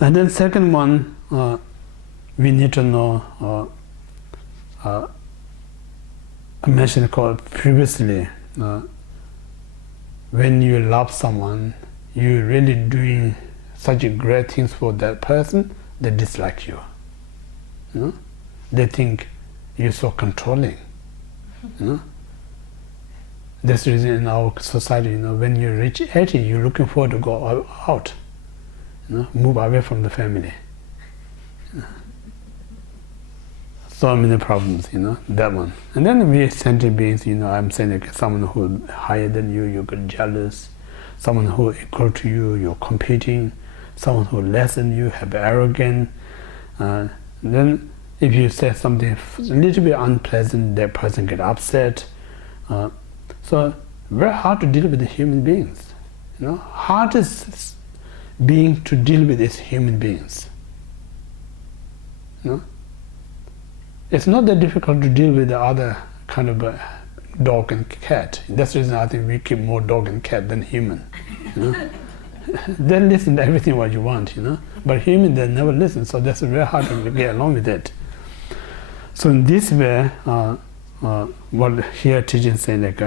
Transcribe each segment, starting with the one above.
And then second one, we need to know, I mentioned previously, when you love someone, you're really doing such great things for that person, they dislike you. You know? They think you're so controlling. You know? That's the reason in our society, when you reach 80, you're looking forward to go out, move away from the family. So many problems, that one. And then we sentient beings, I'm saying like someone who higher than you, you get jealous. Someone who equal to you, you're competing. Someone who less than you, have arrogant. Then if you say something a little bit unpleasant, that person get upset. So very hard to deal with the human beings. Hardest being to deal with is human beings. It's not that difficult to deal with the other kind of dog and cat. That's the reason I think we keep more dog and cat than human. They listen to everything what you want, but human they never listen, so that's very hard to get along with it. So in this way, what here teaching saying like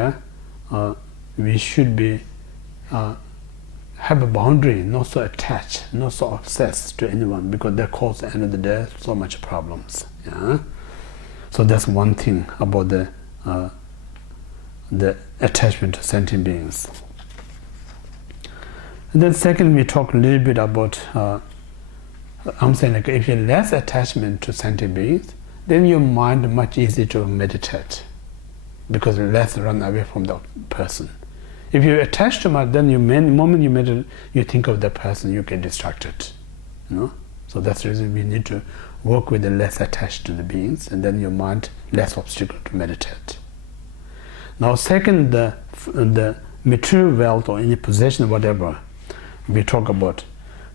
we should be have a boundary, not so attached, not so obsessed to anyone, because that causes at the end of the day so much problems. So that's one thing about the attachment to sentient beings. And then second, we talk a little bit about, I'm saying like if you have less attachment to sentient beings, then your mind much easier to meditate, because less run away from the person. If you attach too much, then the moment you meditate, you think of the person, you get distracted. So that's the reason we need to work with the less attached to the beings, and then your mind less obstacle to meditate. Now second, the material wealth or any possession, whatever we talk about,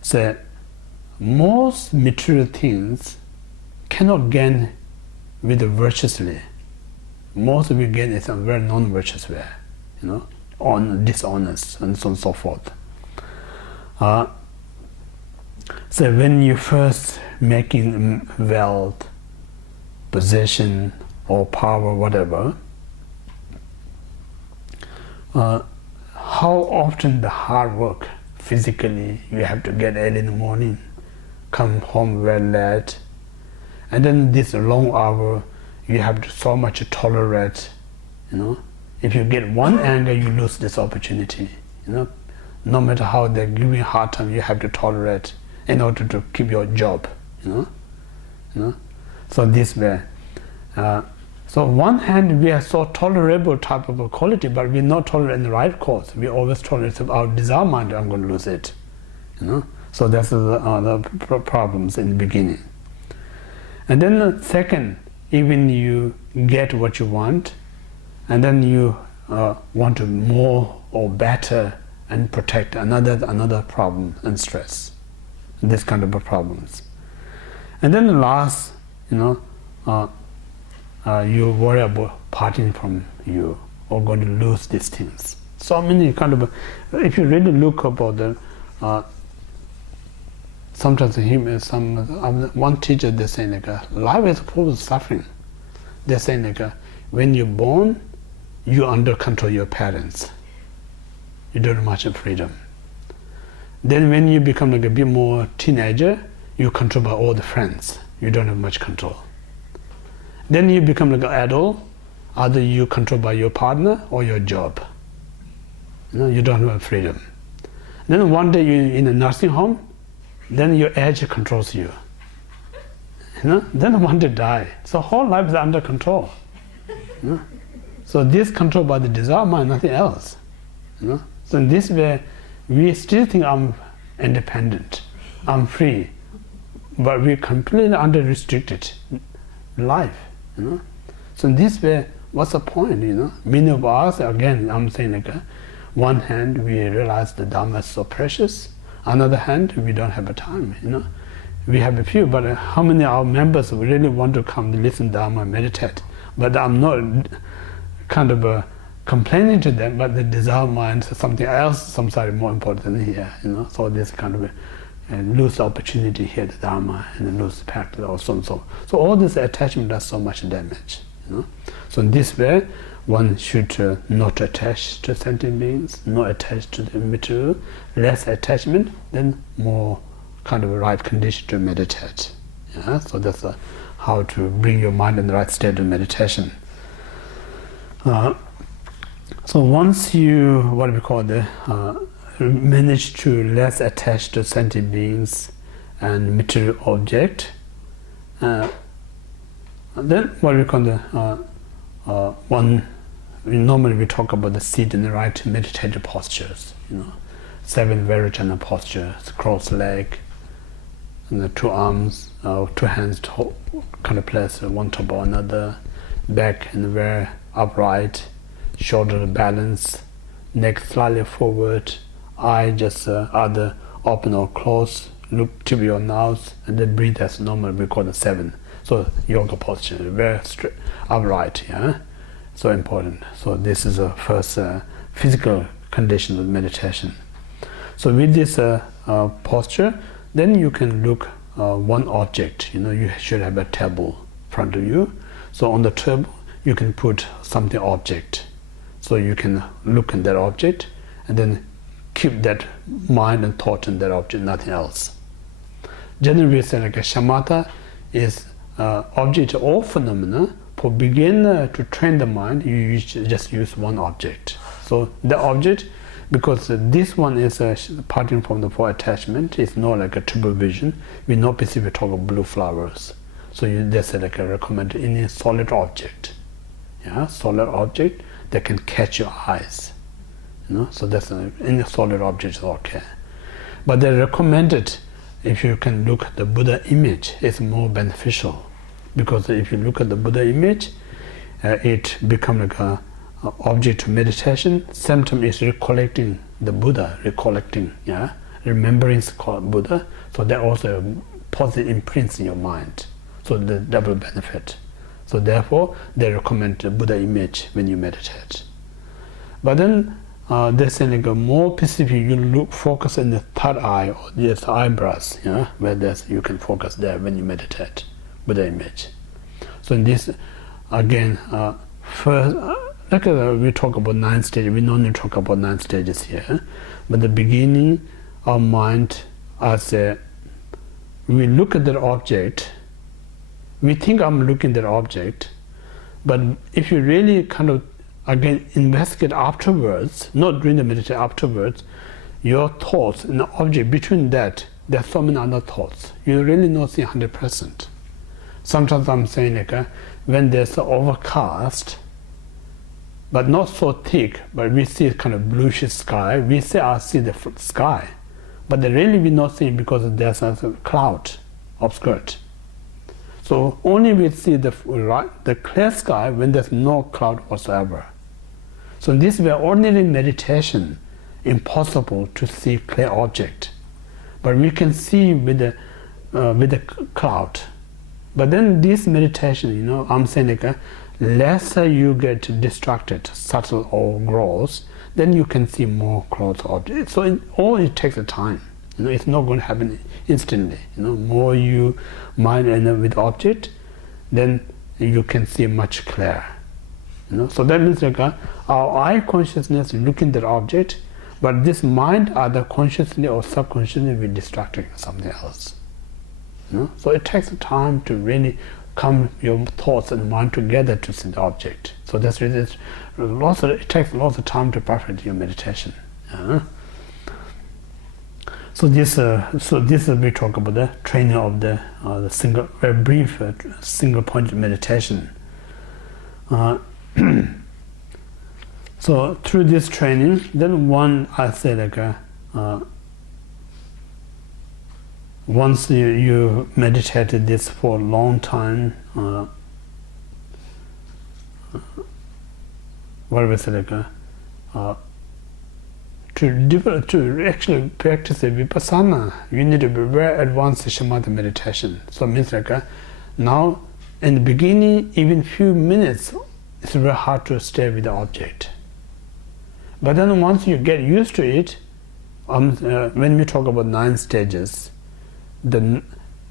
say most material things cannot gain with the virtuously. Most we gain is a very non-virtuous way, on dishonest and so on and so forth. So when you first making wealth, possession or power, whatever, how often the hard work physically, you have to get early in the morning, come home very late, and then this long hour, you have to so much to tolerate. If you get one anger, you lose this opportunity. No matter how they're giving you a hard time, you have to tolerate in order to keep your job. So this way. So on one hand, we are so tolerable type of a quality, but we're not tolerant in the right cause. We always tolerate our desire mind, I'm going to lose it. So that's the problems in the beginning. And then the second, even you get what you want, and then you want to more or better and protect another problem and stress, this kind of problems. And then the last, you worry about parting from you or going to lose these things. So many kind of, if you really look about the, sometimes one teacher, they're saying like, life is full of suffering. They're saying like, when you're born, you under control your parents. You don't have much freedom. Then when you become like a bit more teenager, you control by all the friends. You don't have much control. Then you become like an adult, either you control by your partner or your job. You don't have freedom. Then one day you're in a nursing home, then your age controls you. Then one day die. So whole life is under control. So this controlled by the desire mind, nothing else. So in this way, we still think I'm independent, I'm free, but we're completely under restricted life. So in this way, what's the point? Many of us, again, I'm saying like, one hand we realize the Dharma is so precious. On the other hand, we don't have a time. We have a few, but how many of our members really want to come to listen to Dharma, meditate? But I'm not kind of complaining to them, but the desire mind is something else, something more important than here. So this kind of and lose the opportunity to hear the Dharma and lose the practice or so and so. So all this attachment does so much damage. So in this way, one should not attach to sentient beings, not attach to the material, less attachment, then more kind of a right condition to meditate. So that's how to bring your mind in the right state of meditation. So once you, what we call manage to less attach to sentient beings and material object, then what we call normally we talk about the seat in the right meditative postures, 7 Vajrayana postures, cross leg, and the 2 arms, 2 hands kind of placed one top of another, back and very upright, shoulder balance, neck slightly forward, eye just either open or close, look to your nose, and then breathe as normal. We call the 7. So yoga posture, very straight, upright. So important. So this is the first physical condition of meditation. So with this posture, then you can look one object. You should have a table in front of you. So on the table, you can put something object. So you can look at that object and then keep that mind and thought in that object, nothing else. Generally, we say like a shamatha is object or phenomena. For beginner to train the mind, you just use one object. So the object, because this one is parting from the 4 attachment, it's not like a triple vision. We not specifically talk of blue flowers. So that's like a recommended any solid object. Solid object that can catch your eyes. So that's any solid object is okay. But they recommended if you can look at the Buddha image, it's more beneficial. Because if you look at the Buddha image, it becomes like a object of meditation. Sometimes it's recollecting the Buddha, remembering Buddha. So that also positive imprints in your mind. So the double benefit. So therefore, they recommend the Buddha image when you meditate. But then they say like a more specific, you focus in the third eye or the eyebrows, where you can focus there when you meditate. Buddha image. So in this, again, first, we talk about 9 stages. We don't need to talk about 9 stages here. But the beginning of mind, we look at that object. We think I'm looking at that object, but if you really kind of again investigate afterwards, not during the meditation, afterwards, your thoughts and the object between that, there's so many other thoughts. You really not see 100%. Sometimes I'm saying like when there's overcast, but not so thick, but we see kind of bluish sky, we say I see the sky, but really we not see because there's a cloud obscured. So only we see the clear sky when there's no cloud whatsoever. So in this way, ordinary meditation, impossible to see clear object, but we can see with the cloud. But then this meditation, I'm saying like lesser you get distracted, subtle or gross, then you can see more close objects. So it takes a time. It's not going to happen instantly. More you mind and with object, then you can see much clearer. So that means like our eye consciousness looking at the object, but this mind either consciously or subconsciously will distracting something else. So it takes time to really come your thoughts and mind together to see the object. So that's really it takes lots of time to perfect your meditation. So this we talk about the training of the single, very brief single point meditation. So through this training, then I say like once you meditated this for a long time, to actually practice the vipassana, you need to be very advanced shamatha meditation. So it means like now in the beginning, even few minutes, it's very hard to stay with the object. But then once you get used to it, when we talk about 9 stages, the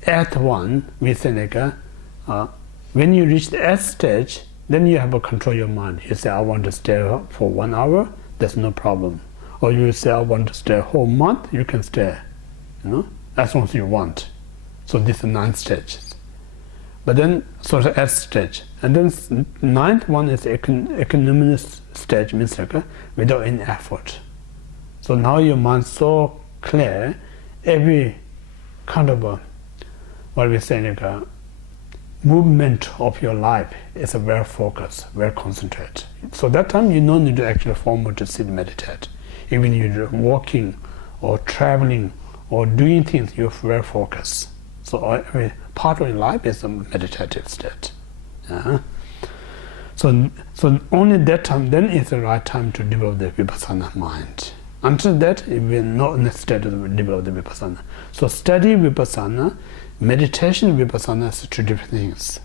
eighth one, we say like, when you reach the eighth stage, then you have to control your mind. You say, I want to stay for 1 hour, there's no problem. Or you say, I want to stay a whole month, you can stay, as long as you want. So this is the ninth stage. But then, so the eighth stage. And then ninth one is equanimous stage, means like without any effort. So now your mind's so clear, every kind of what we say like a movement of your life is a very focused, very concentrated. So that time you don't need to actually form to sit meditate. Even you're walking or traveling or doing things, you're very focused. So every part of your life is a meditative state. So only that time, then is the right time to develop the vipassana mind. Until that, we're not in the state of develop the vipassana. So study vipassana, meditation vipassana is two different things.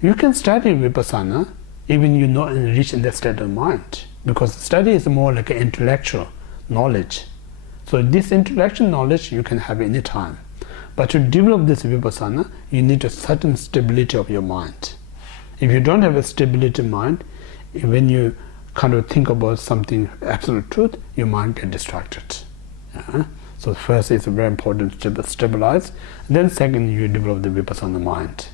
You can study vipassana even you're not reaching that state of mind, because study is more like an intellectual knowledge. So this intellectual knowledge you can have any time. But to develop this vipassana, you need a certain stability of your mind. If you don't have a stability mind, when you kind of think about something absolute truth, your mind gets distracted. So first it's very important to stabilize, then second you develop the vipassana mind.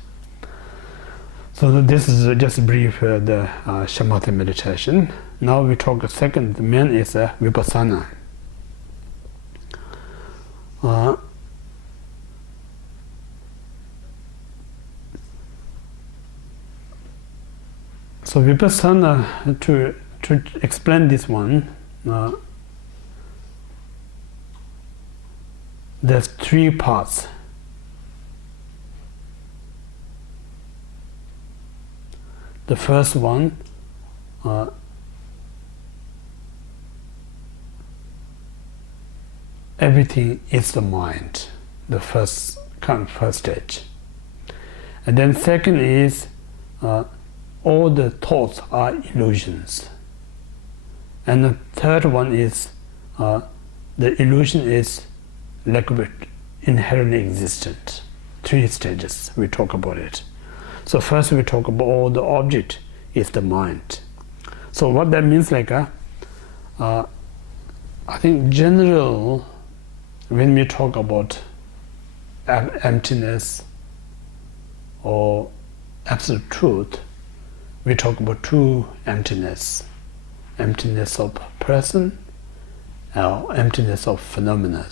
So this is just brief the shamatha meditation. Now we talk second, the main is vipassana. So vipassana, to explain this one, there's three parts. The first one, everything is the mind, the first stage. And then second is all the thoughts are illusions. And the third one is the illusion is like inherently existent. Three stages we talk about it. So first we talk about all the object is the mind. So what that means like I think general, when we talk about emptiness or absolute truth, we talk about two emptiness. Emptiness of person or emptiness of phenomena.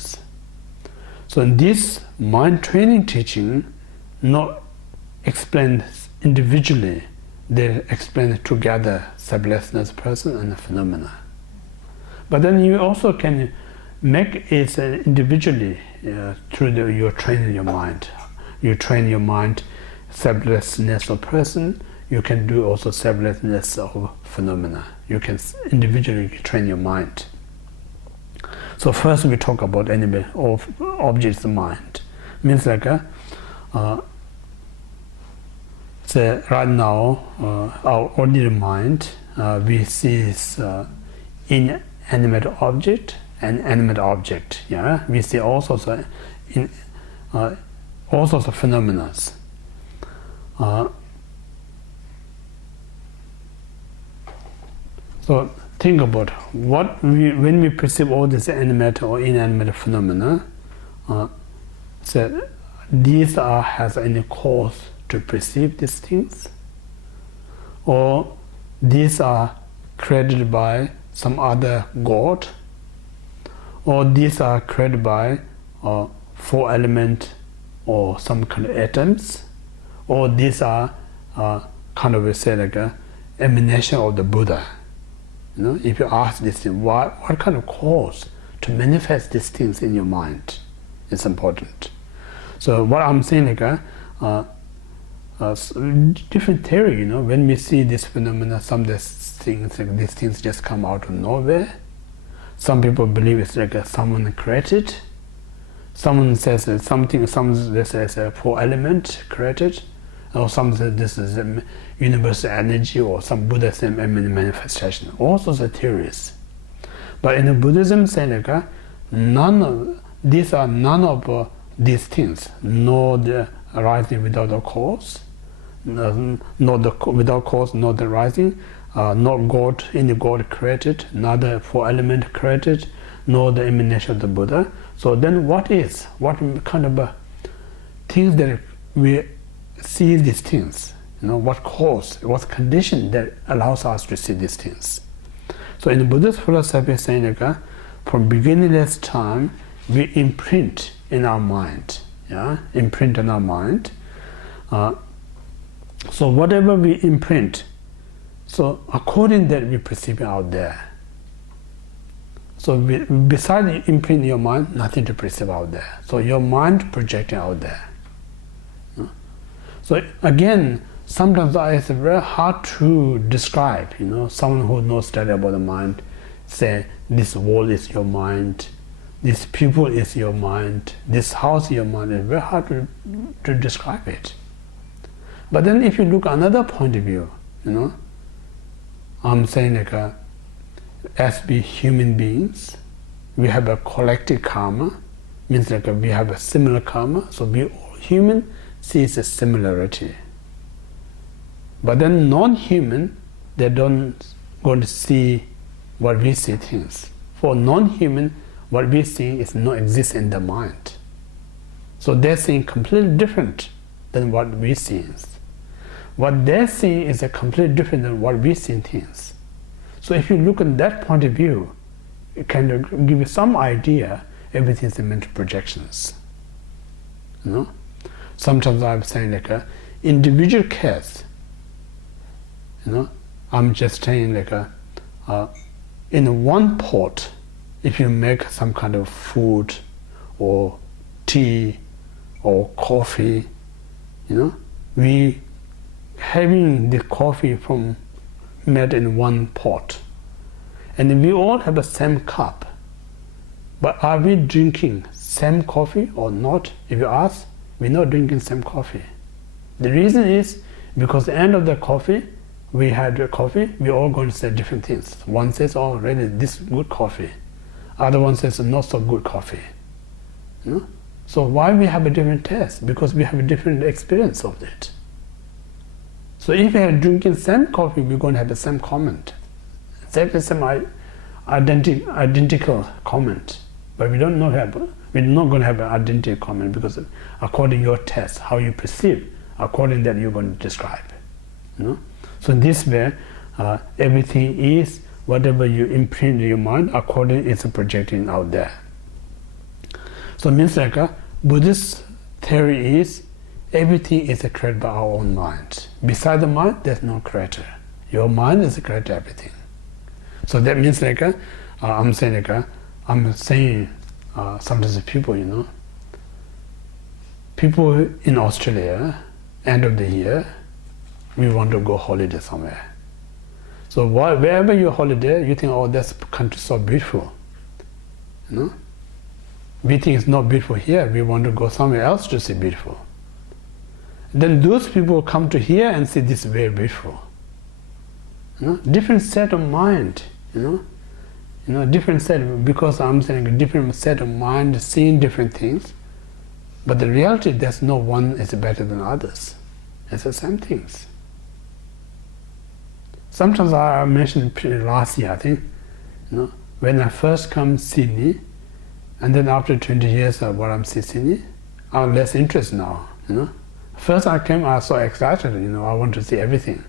So in this mind training teaching, not explained individually, they explain together selflessness, person and the phenomena. But then you also can make it individually through your training your mind. You train your mind selflessness of person, you can do also selflessness of phenomena. You can individually train your mind. So first we talk about anyway of objects of mind. Means like say right now our ordinary mind we see inanimate object and animate object. We see all sorts of phenomena. So think about when we perceive all these animate or inanimate phenomena. So these has any cause to perceive these things, or these are created by some other God, or these are created by four elements or some kind of atoms, or these are kind of say like a emanation of the Buddha. If you ask this thing, what kind of cause to manifest these things in your mind is important. So what I'm saying like different theory, when we see this phenomena, some things like these things just come out of nowhere. Some people believe it's like someone created. Someone says something, some says four element created, or some say this is a universal energy, or some Buddhism manifestation. All sorts of theories. But in Buddhism, say like these are none of these things, nor the rising without a cause, not the without cause, not the rising, not God, any God created, neither four element created, nor the emanation of the Buddha. So then what kind of things that we see these things, what cause, what condition that allows us to see these things. So in the Buddhist philosophy, saying from beginningless time, we imprint in our mind, imprint in our mind. So whatever we imprint, so according that we perceive out there. So besides imprint your mind, nothing to perceive out there. So your mind projecting out there. So again, sometimes it's very hard to describe. Someone who knows study about the mind, say this wall is your mind, this people is your mind, this house is your mind. It's very hard to describe it. But then if you look another point of view, I'm saying as we human beings, we have a collective karma, means we have a similar karma, so we all human sees a similarity. But then non-human, they don't going to see what we see things. For non-human, what we see is not exist in the mind. So they're seeing completely different than what we see. What they see is a completely different than what we see things. So if you look at that point of view, it can give you some idea everything is mental projections. Sometimes I'm saying individual case, I'm just saying in one pot, if you make some kind of food or tea or coffee, we having the coffee from made in one pot, and we all have the same cup, but are we drinking same coffee or not? If you ask, we're not drinking same coffee. The reason is because at the end of the coffee, we had the coffee, we all going to say different things. One says, oh, really, this good coffee. Other one says, not so good coffee. So why we have a different taste? Because we have a different experience of it. So if we are drinking same coffee, we're going to have the same comment. Exactly same identical comment. But we're not going to have an identical comment, because according to your taste, how you perceive, according to that you're going to describe. So this way, everything is whatever you imprint in your mind, according it's projecting out there. So means Buddhist theory is everything is created by our own mind. Beside the mind, there's no creator. Your mind is the creator of everything. So that means I'm saying sometimes people, people in Australia, end of the year, we want to go holiday somewhere. So wherever you holiday, you think, oh, this country is so beautiful. We think it's not beautiful here. We want to go somewhere else to see beautiful. Then those people come to here and see this very beautiful. Different set of mind. Different set, because I'm saying a different set of mind, seeing different things. But the reality, there's no one is better than others. It's the same things. Sometimes I mentioned last year, I think, when I first come to Sydney, and then after 20 years of what I'm seeing Sydney, I'm less interested now. First I came, I was so excited, I want to see everything.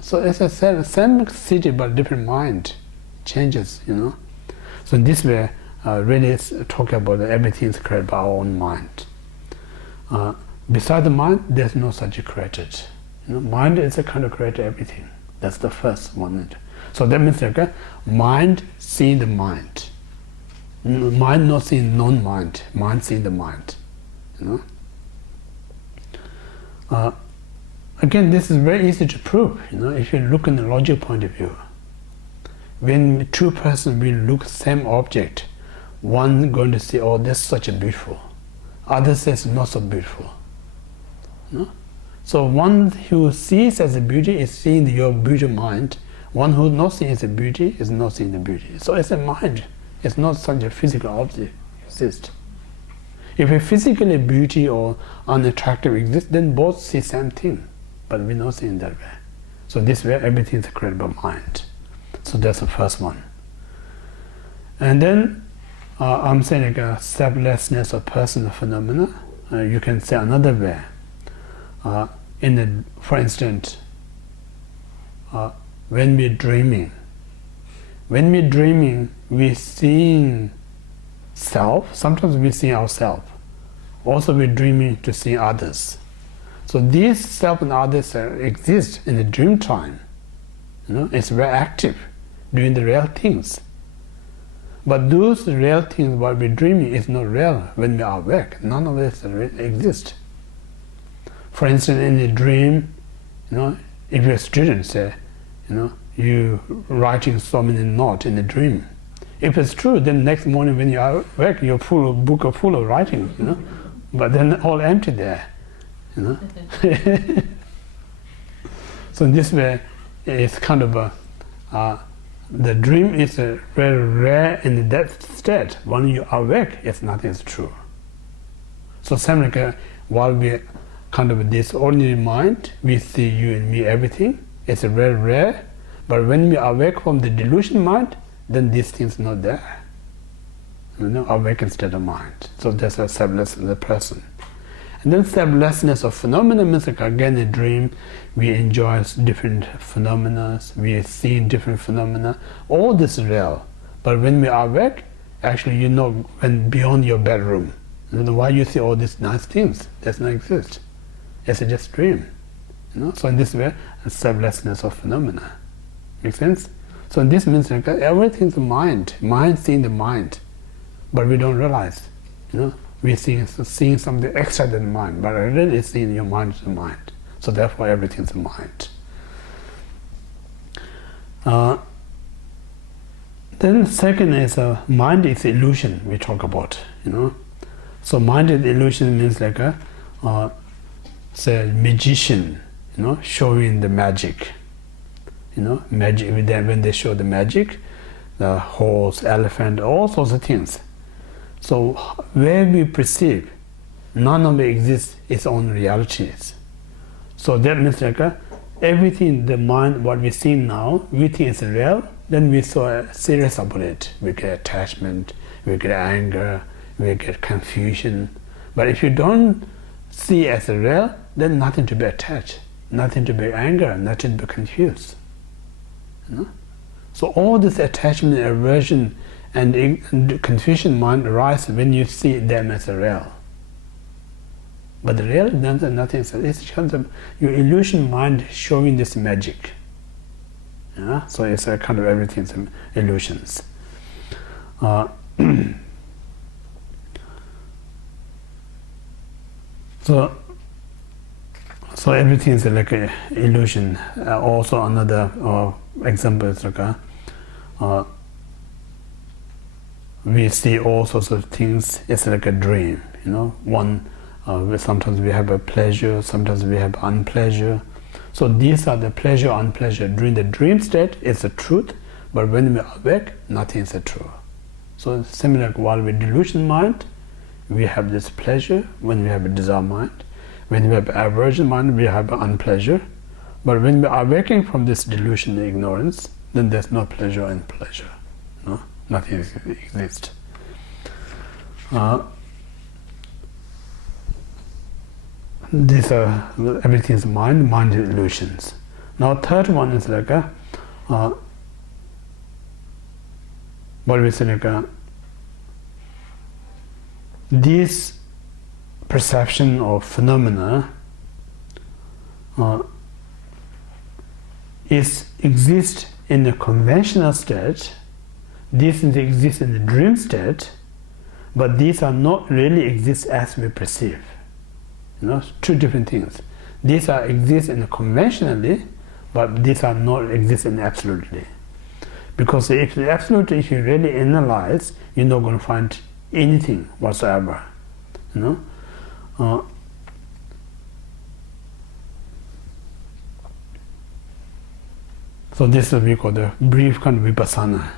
So it's the same city but different mind changes, So in this way, really talk about everything is created by our own mind. Beside the mind, there's no such created. Mind is a kind of created everything. That's the first one. So that means mind seeing the mind. Mind not seeing non-mind, mind seeing the mind. Again, this is very easy to prove. If you look in the logic point of view, when two persons will look same object, one going to say, "Oh, this is such a beautiful," other says, "Not so beautiful." So one who sees as a beauty is seeing your beauty mind. One who not seeing as a beauty is not seeing the beauty. So it's a mind. It's not such a physical object exist. If a physically beauty or unattractive exists, then both see same thing, but we don't see in that way. So this way, everything is created by mind. So that's the first one. And then I'm saying like a selflessness of personal phenomena. You can say another way. For instance, when we're dreaming, we're seeing self. Sometimes we see ourselves. Also, we're dreaming to see others. So these self and others exist in the dream time. It's very active, doing the real things. But those real things what we're dreaming is not real when we are awake. None of this exists. For instance, in a dream, if you're a student, say, you writing so many notes in a dream. If it's true, then next morning when you are awake, you're book full of writing, But then all empty there, So in this way, it's kind of the dream is very rare in that state. When you are awake, nothing is true. So same like while we kind of this ordinary mind, we see you and me, everything. It's very rare. But when we are awake from the delusion mind, then these things not there. Awakened state of mind. So that's a selflessness of the person. And then selflessness of phenomena means like again a dream, we enjoy different phenomena, we see different phenomena. All this is real. But when we are awake, actually when beyond your bedroom, why you see all these nice things? Does not exist. It's just dream. So in this way, a selflessness of phenomena. Make sense? So this means like everything's mind seeing the mind, but we don't realize. We're seeing something extra than mind, but really it's seeing your mind is the mind. So therefore everything's the mind. Then second is mind is illusion we talk about. So mind is illusion means like say magician, showing the magic. Magic, when they show the magic, the horse, elephant, all sorts of things. So where we perceive, none of it exists its own realities. So that means like everything, the mind, what we see now, we think is real, then we so serious about it. We get attachment, we get anger, we get confusion. But if you don't see as real, then nothing to be attached, nothing to be anger, nothing to be confused. So all this attachment, aversion, and confusion mind arise when you see them as real. But the real nothing is. It's kind of your illusion mind showing this magic. So it's a kind of everything's illusions. So everything is like an illusion. Also another example is like we see all sorts of things. It's like a dream. Sometimes we have a pleasure, sometimes we have unpleasure. So these are the pleasure, unpleasure. During the dream state, it's the truth, but when we are awake, nothing is the truth. So similar, while we delusion mind, we have this pleasure. When we have a desire mind, when we have aversion mind, we have unpleasure. But when we are awakening from this delusion and ignorance, then there's no pleasure and pleasure. Nothing exists. These are everything is mind illusions. Now third one is like what we say like this perception of phenomena exists in the conventional state. These exist in the dream state, but these are not really exist as we perceive. Two different things. These are exist in conventionally, but these are not exist in absolutely. Because if absolutely, if you really analyze, you're not going to find anything whatsoever. So this is what we call the brief kind of vipassana.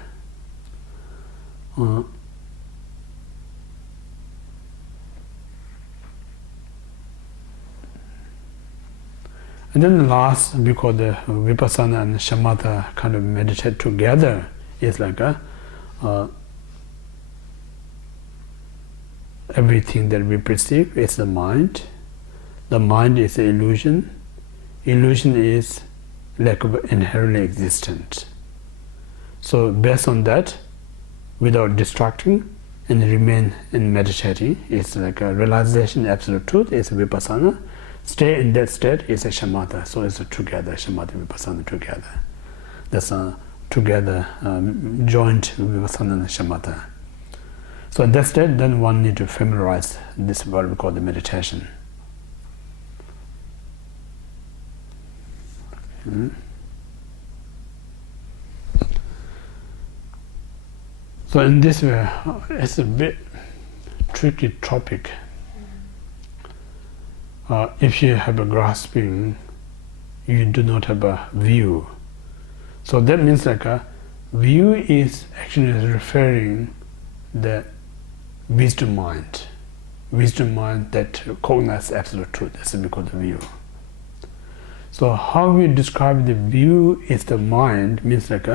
And then the last, we call the vipassana and shamatha kind of meditate together, is like everything that we perceive is the mind. The mind is an illusion. Illusion is like inherently existent. So based on that, without distracting and remain in meditating, it's like a realization, absolute truth is vipassana. Stay in that state is a shamatha. So it's a together, shamatha vipassana together. That's a together joint vipassana and shamatha. So in that state, then one need to familiarize this what we call the meditation. So in this way, it's a bit tricky topic. If you have a grasping, you do not have a view. So that means like a view is actually referring the wisdom mind that cognizes absolute truth. That's what we call the view. So how we describe the view is the mind means like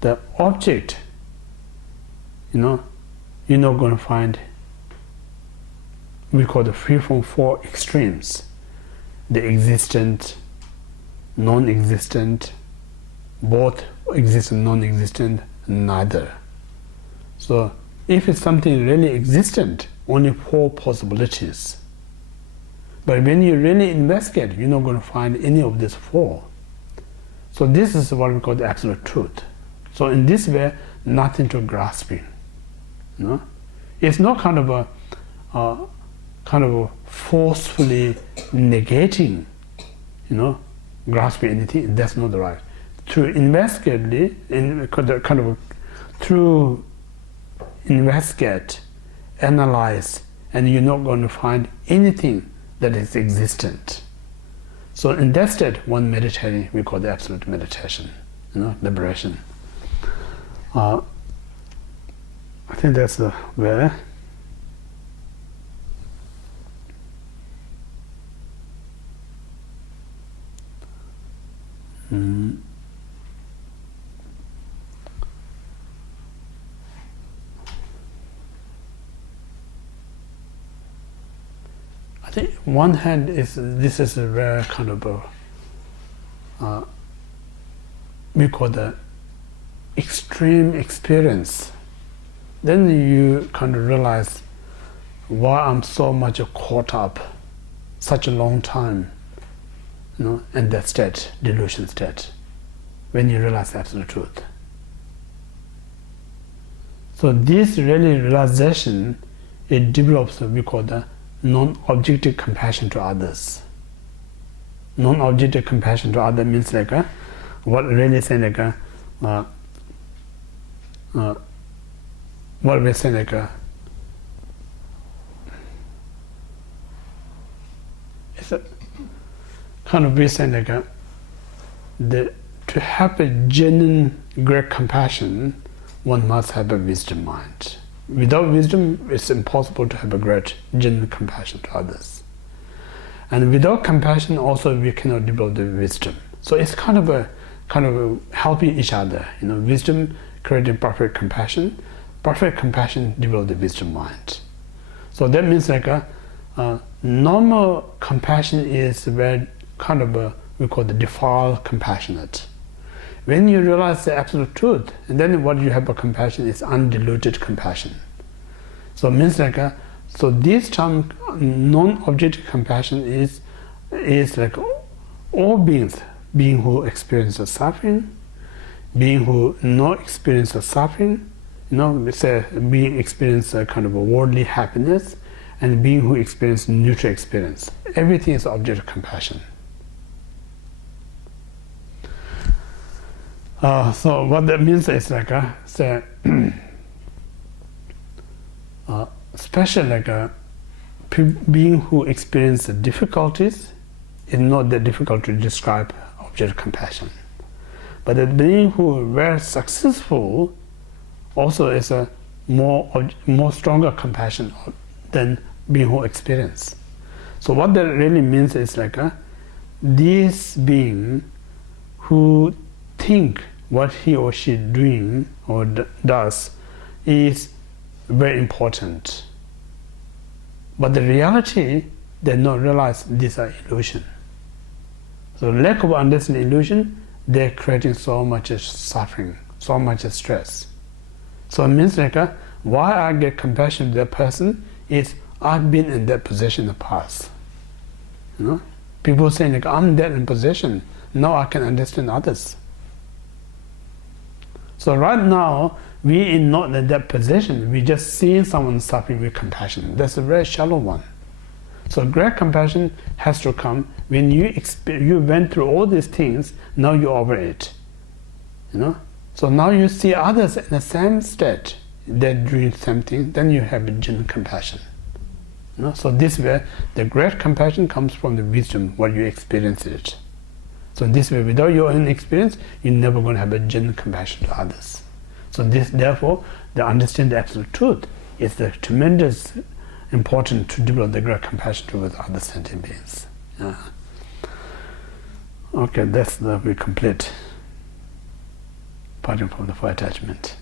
the object. You're not going to find. We call the free from four extremes: the existent, non-existent, both existent, non-existent, neither. So if it's something really existent, only four possibilities. But when you really investigate, you're not going to find any of these four. So this is what we call the absolute truth. So in this way, nothing to grasping. It's not kind of a forcefully negating, grasping anything. That's not right. Through investigate, analyze, and you're not going to find anything that is existent. So in that state, one meditating, we call the absolute meditation, liberation. I think that's the way. I think one hand is this is a rare kind of we call the extreme experience. Then you kind of realize why I'm so much caught up such a long time, in that state, delusion state, when you realize absolute truth. So this really realization, it develops what we call the non-objective compassion to others. Non-objective compassion to others means like what really saying like what we say like it's a kind of we say like to have a genuine great compassion, one must have a wisdom mind. Without wisdom, it's impossible to have a great genuine compassion to others. And without compassion, also we cannot develop the wisdom. So it's kind of helping each other. Wisdom creating perfect compassion develop the wisdom mind. So that means like normal compassion is very kind of we call the defiled compassionate. When you realize the absolute truth, and then what you have a compassion is undiluted compassion. So it means like so this term non-objective compassion is like all beings, being who experience the suffering, being who not experience the suffering, let's say being experience a kind of a worldly happiness, and being who experience neutral experience. Everything is object of compassion. So what that means is like especially like being who experience the difficulties is not that difficult to describe object of compassion. But the being who is very successful also is a more stronger compassion than being who experience. So what that really means is like this being who think what he or she doing or does is very important. But the reality, they don't realize these are illusion. So lack of understanding illusion, they're creating so much suffering, so much stress. So it means like why I get compassion to that person is I've been in that position in the past. You know? People saying like I'm there in position, now I can understand others. So right now we are not in that position, we just seeing someone suffering with compassion. That's a very shallow one. So great compassion has to come when you went through all these things, now you're over it. You know? So now you see others in the same state, they're doing the same thing, then you have a genuine compassion. You know? So this way, the great compassion comes from the wisdom, what you experience it. So this way, without your own experience, you're never going to have a genuine compassion to others. So this, therefore, the understanding the absolute truth is the tremendous important to develop the great compassion towards other sentient beings. Okay, that's we complete. Parting from the four attachment.